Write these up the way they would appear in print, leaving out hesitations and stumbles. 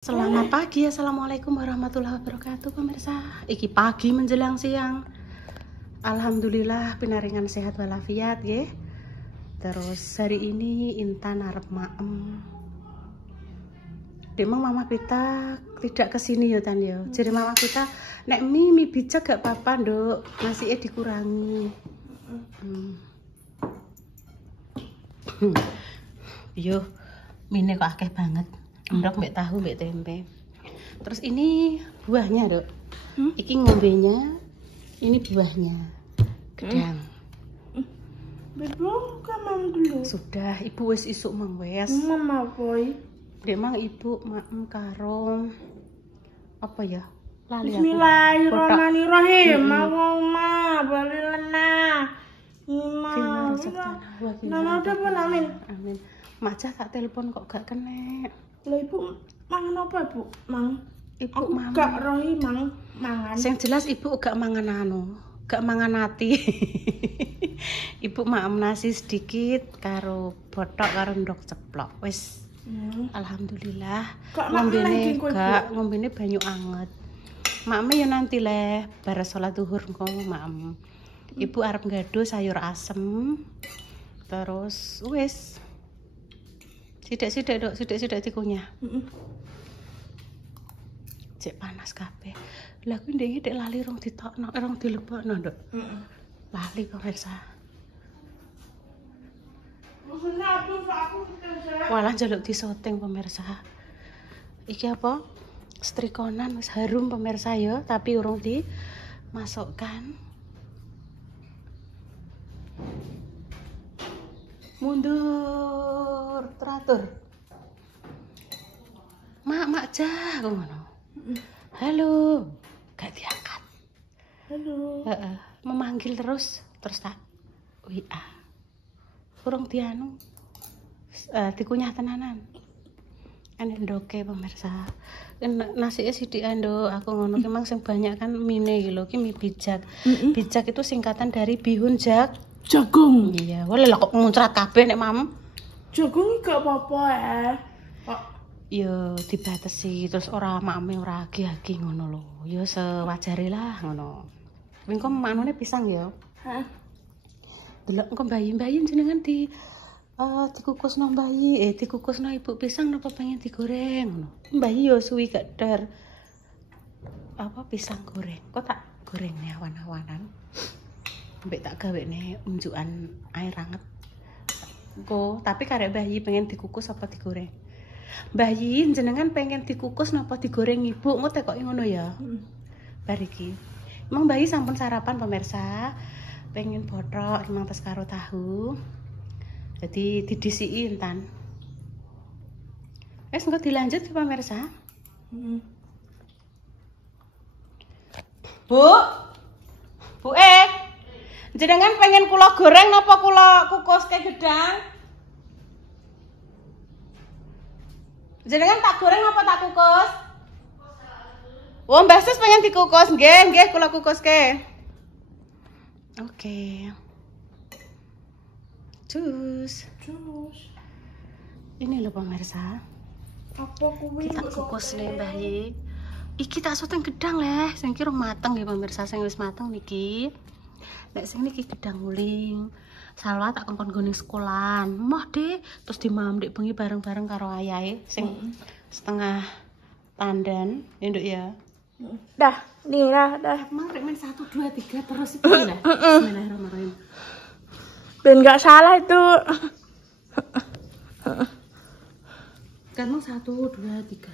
Selamat pagi, assalamualaikum warahmatullahi wabarakatuh pemirsa. Iki pagi menjelang siang. Alhamdulillah pinaringan sehat walafiat ya. Terus hari ini Intan arep maem. Demang mama kita tidak kesini ya Tan ya. Jadi mama kita nek mie bijak gak apa-apa nduk, nasinya dikurangi. Yo, mie kok akeh banget. Endok mbek tahu mbek tempe. Terus ini buahnya, Dok. Iki ngombenya, ini buahnya. Gedang. Bebo, kamang dulu. Sudah, Ibu wis isuk mang wes. Mama boy. Dek mang Ibu maem karo apa ya? Lali aku. Bismillahirrahmanirrahim. Mama bali lena. Mama. Nama udah pun amin. Amin. Maca tak telepon kok gak kena. Lah Ibu mangan apa, Bu? Mang. Ibu mang. Gak rohi mang mangan. Sing jelas Ibu gak mangan gak mangan nati. Ibu maem nasi sedikit karo botok karo ndok ceplok. Wis. Alhamdulillah. Ngombene banyu anget. Makme ya nanti leh bar salat zuhur engko maem. Ibu arep nggadho sayur asem. Terus wis. Sidik-sidik Dok, sidik-sidik dikunyah. Cek panas kabeh. Lah kuwi ndek iki lali rong ditokno, rong dilebokno, Dok. Lali pemirsa. Walah njaluk disoting pemirsa. Iki apa? Strikonan wis harum pemirsa ya, tapi urung dimasukkan. Mundur teratur. Mak jah ngono. Halo, gak diangkat. Halo. Memanggil terus tak WA. Urung dianu. Dikunyah tenanan. Ane ndoke pemirsa. Nasi sithik ando aku ngono ki mang sing banyak kan mine iki lho, ki mie bijak. Bijak itu singkatan dari bihun jagung. Iya, boleh lah kok muncrat kabeh nek mam. Jagung gak apa-apa ya. Yo dibatasi terus ora mame ora agi-agi ngono lho. Yo sewajare lah ngono. Wing kok manune pisang ya. Heeh. Delok engko bayi-bayi jenengan dikukusno bayi, dikukusno ibu pisang napa pengen digoreng ngono. Bayi yo suwi gak der. Apa pisang goreng. Kok tak goreng nih awan-awanan. Mbak tak gawe nih unjukan air hangat. Kok tapi karek bayi pengen dikukus apa digoreng? Bayi jenengan pengen dikukus napa digoreng Ibu? Engko tekoki ngono ya. Bariki. Emang bayi sampun sarapan pemirsa. Pengen bothok emang tes karo tahu. Jadi didisiki Intan. Wes engko dilanjut ya pemirsa. Bu jenengan pengen kula goreng napa kula kukus ke gedang? Jenengan tak goreng apa tak kukus? Oh, Mbak Sus pengen dikukus. Nggih, kula kukus ke. Oke. Cus. Ini lho pemirsa. Apa kuwi? Kita kukus nih Mbah Yi. Iki tak soteng gedang leh, sing kira mateng ya pemirsa, sing wis mateng niki. Nek sing niki gedang nguling. Salwa tak kongkon gone sekolahan. Moh deh, terus dimam dek bengi bareng-bareng karo ayahe sing setengah tandan, ya Nduk ya. Dah, nih dah. Mari main 1 2 3 terus itu lah. Bismillahirrahmanirrahim. Ben nggak salah itu. Kan 1 2 3.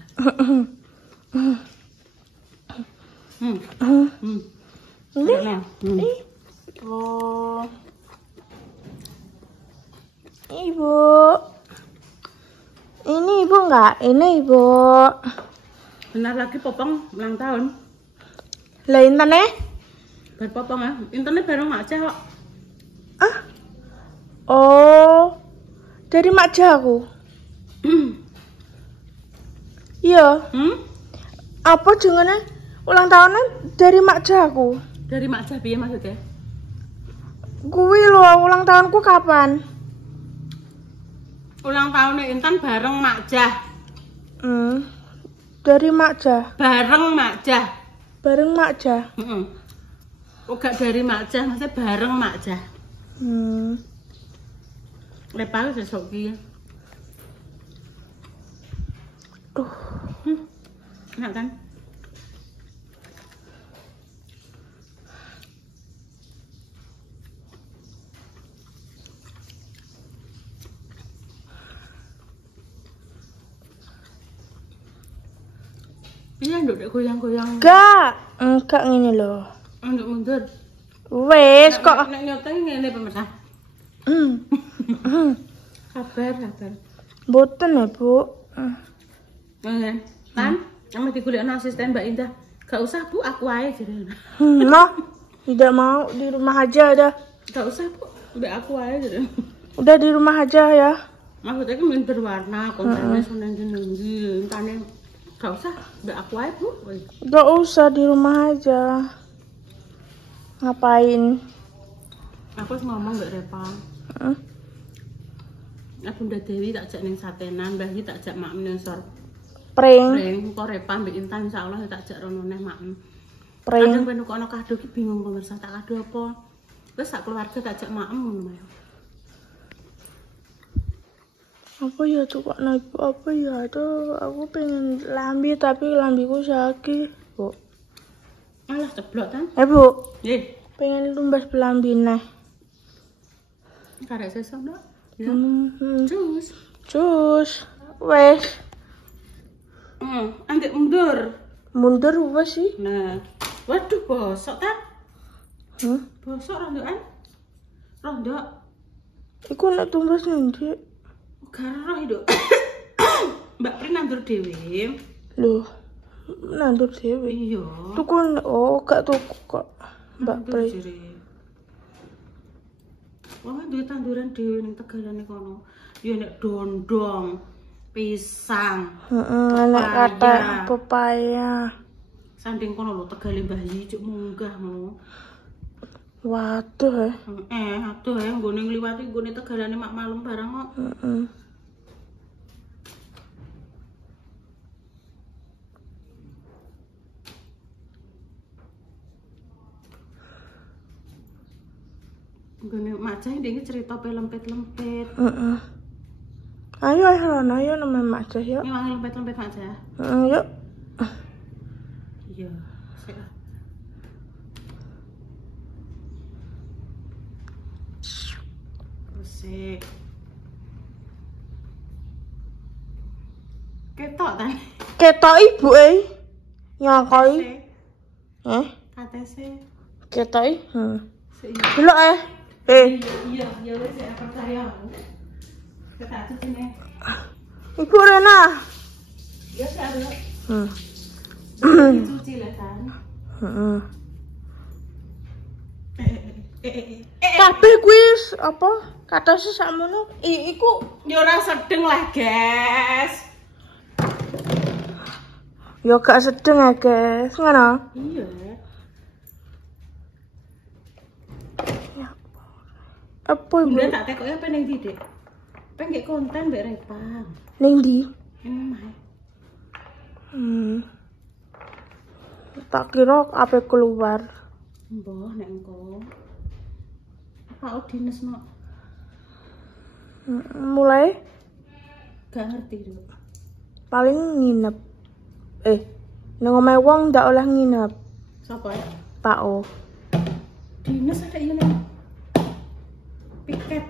Ini. Oh. Ibu. Ini Ibu enggak? Ini Ibu. Benar lagi popong ulang tahun. Lah Intan Berpopong ya. Internnya bareng Mak Cah kok. Oh. Dari Mak Jah aku. Iya. Apa jenenge? Ulang tahunnya dari Mak Jah aku. Dari Mak Cah piye maksudnya? Kuwi lho ulang tahunku kapan? Ulang tahunnya Intan bareng Mak Jah. Dari Mak Jah. Bareng Mak Jah. Bareng Mak Jah. Gak dari Mak Jah, maksudnya bareng Mak Jah. Lepal sesok ki. Duh. Enak kan? Iya, nduk goyang-goyang. Enggak ngene lho. Nduk mundur. Wes kok. Nek nyoteng ngene pemirsa. Sabar. Mboten ya, Bu. Nggih. Tan, sama digolekno asisten Mbak Indah. Gak usah, Bu, aku ae jare. Nah, tidak mau di rumah aja dah. Gak usah, Bu, Mbak aku ae jare. Udah di rumah aja ya. Maksudnya kan berwarna, kontennya seneng-seneng. Entane gak usah, Mbak aku ae, Bu. Gak usah di rumah aja. Ngapain? Aku harus ngomong Mbak Repa. Bunda Dewi tak jak ning satenan, Mbah iki tak jak makem ning sor. Pring. Kok Repa mbek Intan insyaallah tak jak rono neh makem. Pring. Kadang ben kok ana kado ki bingung pemirsa tak kado apa. Wis sak keluarga tak jak makem ngono wae. Apa ya tuh kok naik apa ya? Aduh, aku pengen lambi tapi lambiku sakit, Bu. Alah ceblok kan? Bu. Nggih. Pengen lumbas belambi neh. Karek sesuk, Nduk. Ya. Cus. Wes. Angget mundur. Mundur wes sih. Nah. Waduh, bosok kan? Bosok rondokan? Rondok. Iku nek tumbas nanti. Karo itu. Mbak Pri nandur dhewe. Loh. Nandur dhewe. Iya. Tuku gak tuku kok. Mbak Pri. Wah, duwe tanduran dhewe ning Tegalane kono. Ya nek dondong, pisang, enak kata pepaya. Sanding kono lho Tegale Mbah Yi cuk munggah ngono. Waduh. Aduh nggone ngliwati nggone Tegalane mak malem barang kok. Nggone Mak Jah ndek cerita pe lempet-lempet. Ayo Rono, ayo nama Mak Jah yuk. Ngewangi lempet-lempet Mak Jah. Yuk. Iya, sik. Sik. Ketok ta? Ketok ibu nyakoi. KTC. Ketok delok Iya, wis ya percaya aku. Ketak sini. Ibu Rena. Ya karo. Cuci lah kan. Kabeh kuis apa? Kata sih sakmono iku Ya ora sedeng lah, guys. Ya gak sedeng ya, guys. Ngono. Iya. Apa ibu? Bunda tak tekoki apa ning ndi, Dik? Pengen konten mbek Repang. Ning ndi? Emang. Tak kira apa keluar. Mbah nek engko. Apa dinas no? Mulai Gak ngerti, Dok. paling nginep. Nang omahe wong ndak oleh nginep. Sapa ya? Pak O. Dinas ada iya nih. Piket.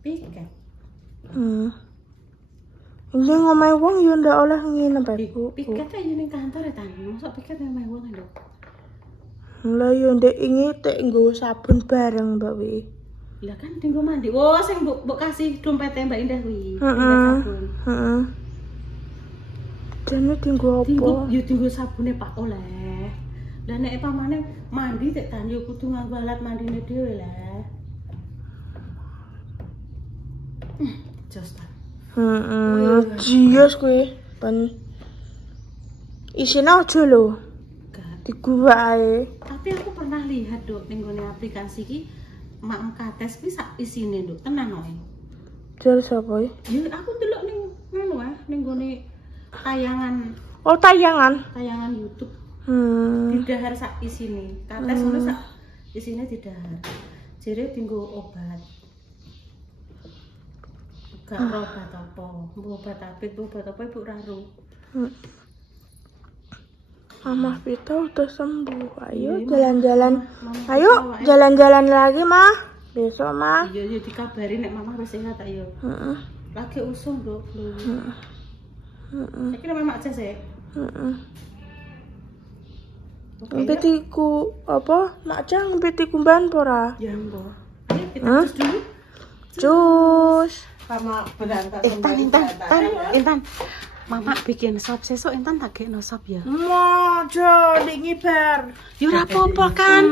Piket. Ini ngomai wong yo ndak oleh nginep Bu. Piket aja ning kantor ya Tan. Masa piket nang omahe wong lho. Lah yo ndek ingi tek nggo sabun bareng Mbak Wi. Lah kan tinggo mandi. Wo sing mbok kasih dompete Mbak Indah kuwi. Sabun. Dene tinggo apa? Tinggo sabune Pak oleh. Lah nek pamane mandi tek Tan yo kudu nganggo alat mandine dhewe lah. Just Tan. Jios kuwi ban isine aja lho. Di gua ae. Tapi aku pernah lihat Dok ning gone aplikasi ki mak kates ki sak isine Dok, tenan wae. Jar sapa iki? Ya aku delok ning ngono ah, ning gone tayangan Oh, tayangan. YouTube. Hmm. Didahar sak isine. Kates ngono sak isine didahar. Jere dienggo obat. Gak ro obat apa. Obat apit, obat apa Ibu Raru. Mama Pita udah sembuh. Ayo jalan-jalan. Ayo jalan-jalan lagi, Mah. Besok, Mah. Iya, dikabari nek Mama wis sehat ayo. Heeh. Lagi usum, Bro. Iki Mama aja sih. Ngempetiku apa? Mak Cang ngempetiku ban pora. Ya mbok. Ayo kita cus dulu. Cus. Sama berangkat. Intan. Mama bikin sop sesuk Intan tak gekno sop ya. Mau jadi ngiber. Ya ora apa-apa kan.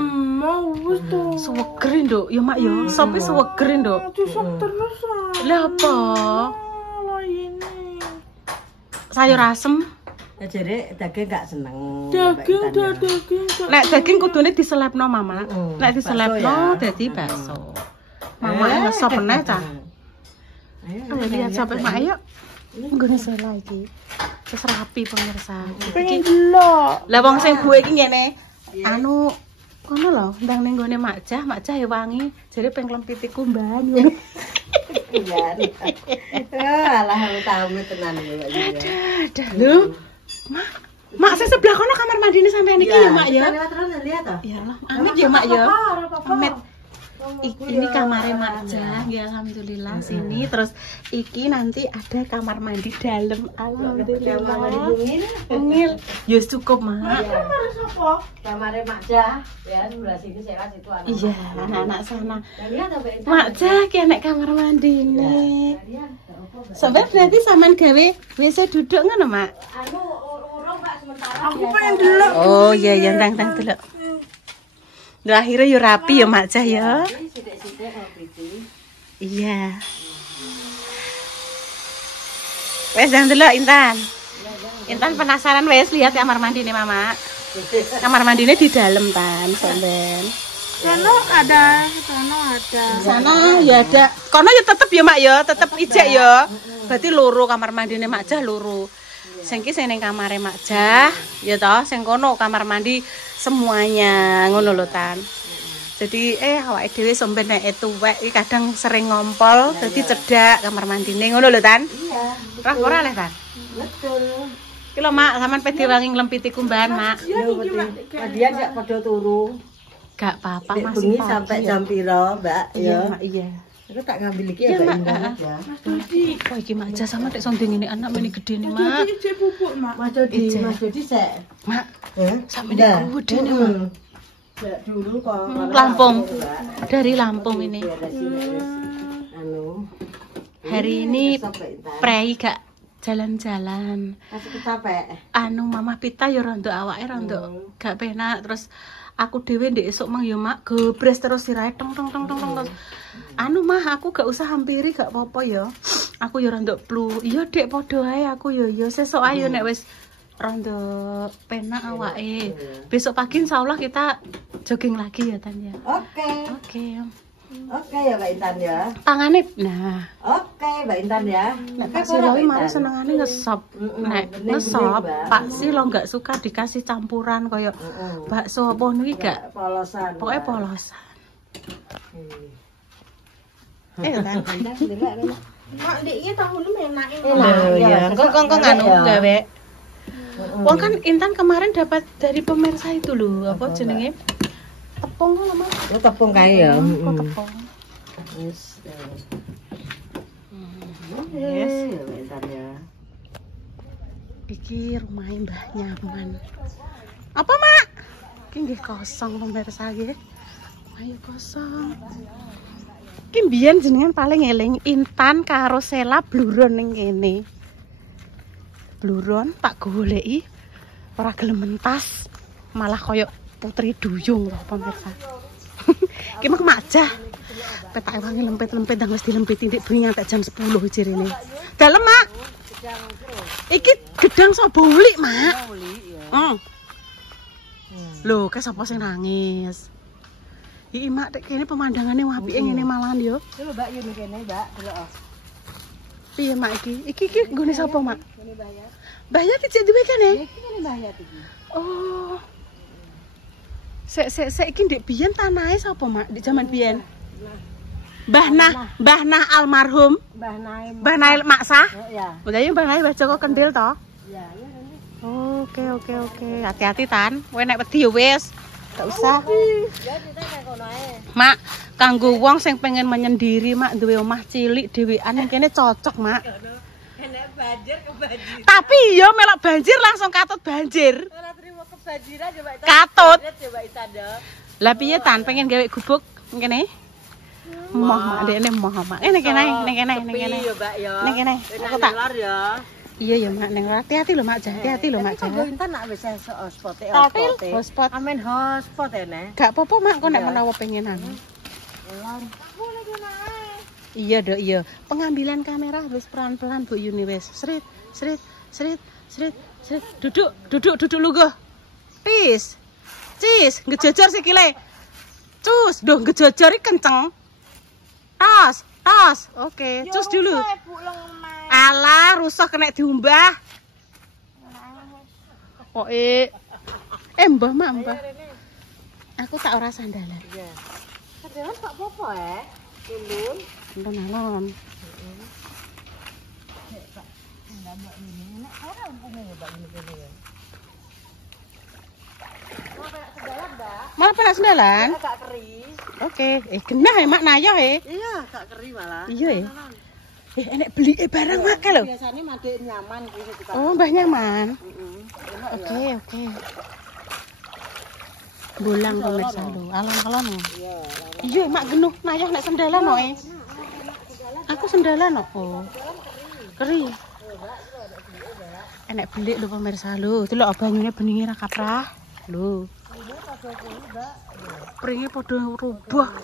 Mau wis to. Suweger nduk, ya Mak ya. Sope suweger nduk. Disok terus. Lah apa? Lah ini. Sayur asem. Ya jadi daging gak seneng. Daging. Nek daging kudune diselepno Mama. Nek Bakso diselepno ya. dadi bakso. Mama ngesop meneh ta. Ayo lihat sampai Mak ayo. Nggone sela iki. Wis rapi pemirsa. Pengen delok. Lah wong sing buwe iki ngene. Anu kono lho, ndang ning gone Mak Jah ya wangi. Jare peng lempiti kumban. Iya. Alah tahu tenan ya. Dah lho. Mak saya sebelah kono kamar mandine sampean iki ya, Mak ya. Lewat terus lihat toh. Ya Allah, amit ya Mak ya. Amit. Ini kamarnya Mak Jah, ya alhamdulillah sini. Terus iki nanti ada kamar mandi dalam. Alhamdulillah. Ngil. Ya cukup, Mak. Kamarnya Mak Jah, ya sebelah sini sewa situ anak. Iya, anak-anak sana. Lihat apa itu? Mak Jah ki nek kamar mandi ini. Sampai berarti sampean gawe WC duduk ngono, Mak? Anu urung Pak sementara. Aku pengen delok. Oh iya ya tang delok. Lah akhirnya yo rapi ya Mak Jah ya. Sithik-sithik ngopi iki. Iya. Wes ndang delok Intan. Intan penasaran wes lihat kamar mandi nih Mama. Kamar mandinya di dalam Tan, sampean. Sana ada. Sana ya ada. Kono ya tetep ya Mak ya, tetep ijek ya. Berarti loro kamar mandine Mak Jah loro. Sing ki sing ning kamare Mak Jah, ya toh, sing kono kamar mandi semuanya ngono lho Tan. Jadi awake dhewe sampeyan nek tuwek iki kadang sering ngompol, dadi cedhak kamar mandine ngono lho Tan. Iya. Ora ora leh Tan. Betul. Iki lho Mak, sampean pedi wangi nglempiti kumbahan Mak. Dia gak padha turu. Gak apa-apa Nek masih bengi sampai jam piro, Mbak? Iya, Ya. Mak, iya. Aku tak ngambil iki Iya, ya, Mbak Mak. Indah ya. Wah, iki Mak Jah sama nek sondeng ini anak meni gede nih, Mak. Iki pupuk, Mak. Mas Jody sek. Mak, Heh. sampe ini gede nih, Mak. Ya dulu kok. Lampung. Dari Lampung ini. Anu. Hari ini prei gak jalan-jalan. Masih ketapek. Anu Mama Pita ya rondo awake rondo gak penak terus aku dhewe ndek esuk mang ya Mak gebres terus sirahe tong tong terus. Anu Mah aku gak usah hampiri gak apa-apa ya. Aku ya rondo flu. Iya Dek padha ae aku ya sesuk ayo nek wis rondo penak awake. Besok pagi insyaallah kita jogging lagi ya Tan ya. Oke. Oke. Oke ya Mbak Intan ya. Tangane nah. Oke Mbak Intan ya. Nek Pak Silo malah senengane ngesop. Nek ngesop, Pak Silo nggak suka dikasih campuran koyo bakso apa niki gak Polosan. pokoknya polosan. Tan. Mak ndek iki tahune menake. Ya. Kok anu gawe. Wong kan Intan kemarin dapat dari pemirsa itu loh, apa jenenge? Tepung lho, Mas. Lu tepung kae ya. Kok tepung. Wis. Yes. Ya Mbak Intan ya. Iki rumah Mbah Nyaman. Apa, Mak? Iki nggih kosong pemirsa nggih. Ayo kosong. Iki mbiyen jenengan paling eling Intan karo Sela bluron ning kene. Bluron tak goleki ora gelem mentas, malah koyo putri duyung loh pemirsa. Iki Mak Jah. Petake wangi lempet-lempet ndang wis dilempiti ndik bengi nganti jam 10 jirine. Dalem, Mak. Iki gedang sapa ulik, Mak? Lho, ke sapa sing nangis? Iki Mak tek kene pemandangane apike ngene malahan yo. Coba Mbak yo kene, Mbak. Delok. Piye mak iki nggone sapa mak? Ini bayar. Mbah Yati cek duwe kene. Iki ini bayar iki. Oh. Sek iki ndek biyen tanahe sapa mak di zaman biyen? Mbah Nah almarhum. Mbah Naim Maksa. Ya. Mulane Mbah Naim Mbah Joko Kendil to. Ya, Oke. Hati-hati tan. Kowe nek wedi ya wis. Gak usah. ya kita kayak kono ae. Mak, kanggo wong sing pengen menyendiri mak duwe omah cilik dhewean ning kene cocok, Mak. Enek banjir kebanjiran. Tapi yo melok banjir langsung katut banjir. Ora trimo kebanjiran coba itu. Katut. Coba itanda. Lah piye tan pengen gawe gubuk ning kene? Moh mak dekne moh mak. Ning kene. Iya, Mbak ya. Ning kene. Aku tak. Ya. Iya ya mak ning hati-hati lho mak, hati-hati lho mak. Kok intan nak wis hotspot e. Hotspot. Amen hotspot ene. Gak apa-apa mak kok nek menawa pengenan. Iya dok iya. Pengambilan kamera harus pelan-pelan Bu Yuni wis. Srit. Duduk lugo. Tis. Cis, ngejojar sikile. Cus, doh ngejojar iki kenceng. Tas. Oke, cus dulu. Alah, rusak kena diumbah. Kok mbah mak mbah. Aku tak ora sandalan. Iya. Sandalan tak apa-apa ya. Ulun. Alon-alon. Malah penak sandalan? Agak keri. Oke. Genah ya mak nayah Iya, agak keri malah. Iya ya. Enek beli barang mak lho. Biasanya mati nyaman gitu kan. Oh, mbah nyaman. Oke. Bolang pemirsa lho, alon-alon. Iya, mak genuh nayah nek sandalan kok. Aku sandalan kok. Keri. Enek beli lho pemirsa lho. Delok banyune beninge ra kaprah. Lho. Pringe padha rubah.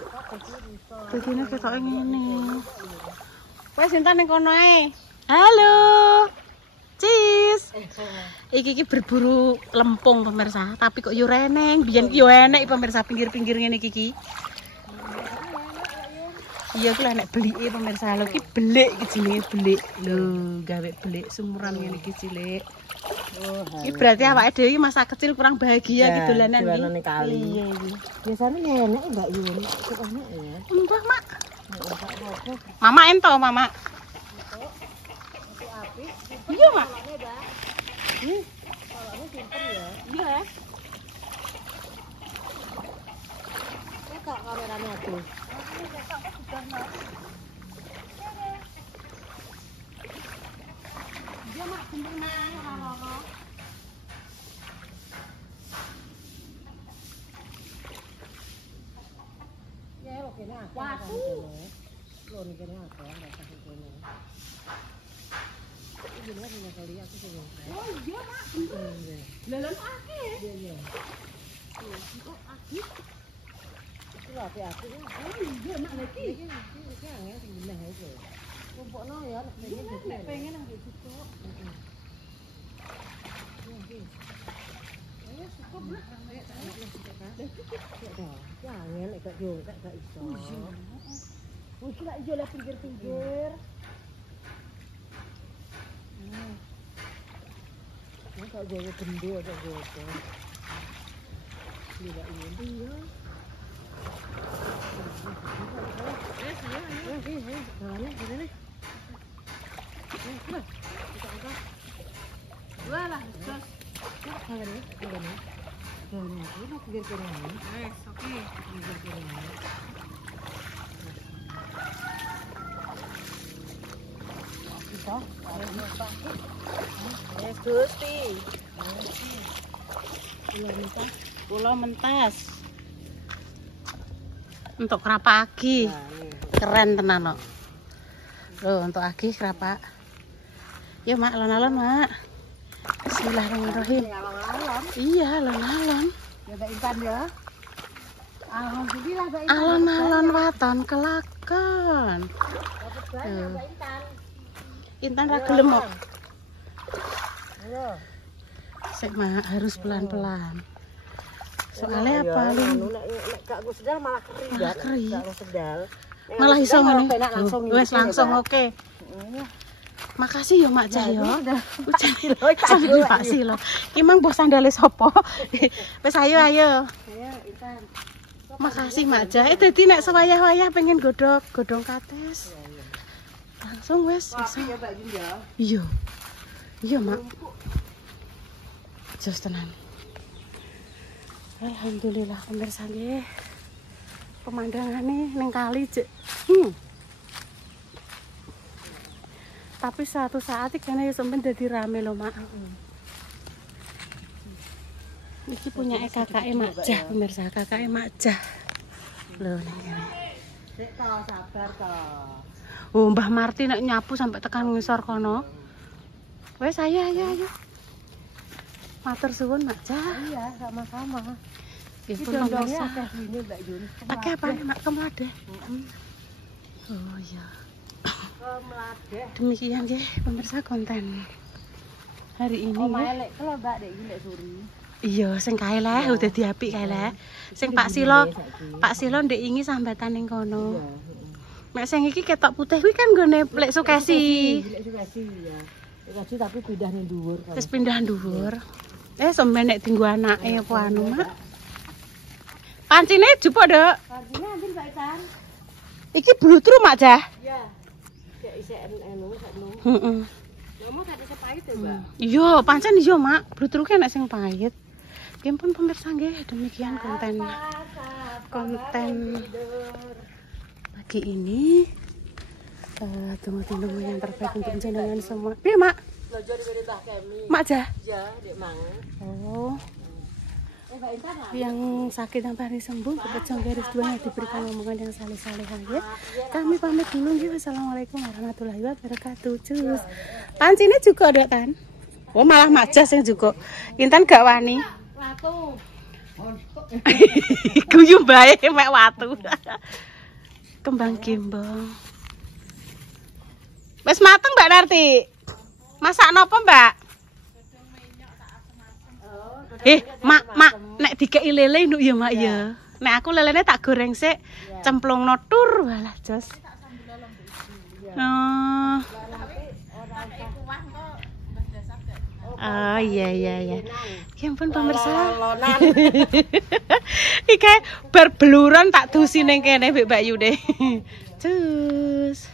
Dadine ketoke ngene. Wes sinten ning kono ae. Halo. Cis. Iki berburu lempung pemirsa, tapi kok yo reneng. Biyen ki yo enek pemirsa pinggir-pinggir ngene iki. Iya aku lah nek belike pemirsa lho ki belik iki jenenge belik. Lho, gawe belik sumuran ngene iki cilik. Iki berarti awake dhewe iki masa kecil kurang bahagia gitu dolanan iki. Dolanan kali. Iya iki. Biasanya enek enggak Yun? Kok enek ya? Mbah, Mak. Mama ento, Mama. Iya, Mak. Iya. Kok kameranya tuh? Dia mak sempurna ora-ora. Ya oke nah. Waduh. Lo nih kene apa ya kasih kene. Ini bener punya kali aku sih. Oh iya, Mak. Bener. Lelon akeh. Iya. Kok akeh? Itu api-api ya. Oh iya, Mak lagi. Iki angel sing bener itu. Kumpulno ya nek Pengen nang situ. Ya angel nek gak yo gak iso. Wis lak yo lah pinggir-pinggir. Nah, kok gawe gendo aja goto. Lha ini yo. Walah, jos. Oke. Gusti. Pulau mentas. Untuk kerapa agi. Keren tenan kok. Loh, untuk agi kerapa. Yuk, Mak, alon-alon, Mak. Bismillahirrahmanirrahim. Iya, alon-alon. Ya Mbak Intan ya. Alhamdulillah Mbak Intan. Alon-alon waton kelakon. Mbak Intan. Intan ra gelem kok. Ayo. Sik, Mak, harus pelan-pelan. Soalnya apa lu? Nek gak aku sedal malah kering ya. Kering. Gak aku sedal. Malah iso ngene. Langsung Wes langsung oke. Makasih ya Mak Jah ya. Ujane Pak Silo. Ki mang mbok sandale sapa? Wis ayo. Ayo, Intan. Makasih Mak Jah. Dadi nek sewayah-wayah pengen godhong kates. Langsung wis bisa. Ya Mbak Jun ya. Iya. Iya, Mak. Jos tenan. Alhamdulillah pemirsa nggih. Pemandangane ning kali cek. Tapi suatu saat kene sampean dadi rame lho, Mak. Iki punya kakake Mak Jah, pemirsa, kakake Mak Jah. Lho ning kene. Sik to, sabar to. Oh, Mbah Marti nek nyapu sampai tekan ngisor kono. Wes ayo. Matur suwun Mak Jah. Iya, sama-sama. Nggih Iki pun dondongnya pemirsa. akeh ini Mbak Jun. Akeh apa Mak kemlade? Oh iya. Kemlade. Demikian nggih pemirsa konten hari ini. Omahe lek kelo Mbak dek iki lek suri. Iya, sing kae leh udah diapik kae leh. Sing Pak Silo ndek ingi sambatan ning kono. Mek sing iki ketok putih kuwi kan nggone lek Sukesi. Lek Sukesi ya. Sukesi tapi pindah ning dhuwur. Wis pindah dhuwur. Sampeyan nek dienggo anake apa anu, Mak? Pancine jupuk, Dok. Pancine ambil Mbak Itan. Iki blutru Mak Jah. Iya. Kayak isek anu sakno. Heeh. Kamu kate sepait ya, Mbak? Iya, pancen iya, Mak. Blutru ki enak sing pahit. Nggih pun pemirsa nggih, demikian konten pagi ini. Tunggu-tunggu yang terbaik untuk jenengan semua. Piye, Mak? Belajar dari Mbah Kemi. Mak Jah. Ya, Dek Mang. Oh, Mbak Intan lah. yang sakit sampai hari sembuh, kebetulan garis duanya diberikan omongan yang saleh-saleh ya. Kami pamit dulu nggih. Wassalamualaikum warahmatullahi wabarakatuh. Cus. Pancine juga Dek Tan. Oh, malah Mak Jah sing juga. Intan gak wani. Watu. Guyu bae mek watu. Kembang gimbong. Wis mateng Mbak Narti. Masak napa, Mbak? Mak, nek dikeki lele nduk ya, Mak ya. Nek aku lelene tak goreng sik, cemplungno tur walah jos. Oh iya. Ya ampun pemirsa. Iki bar beluran tak dusi ning kene Mbak Yu deh. Cus.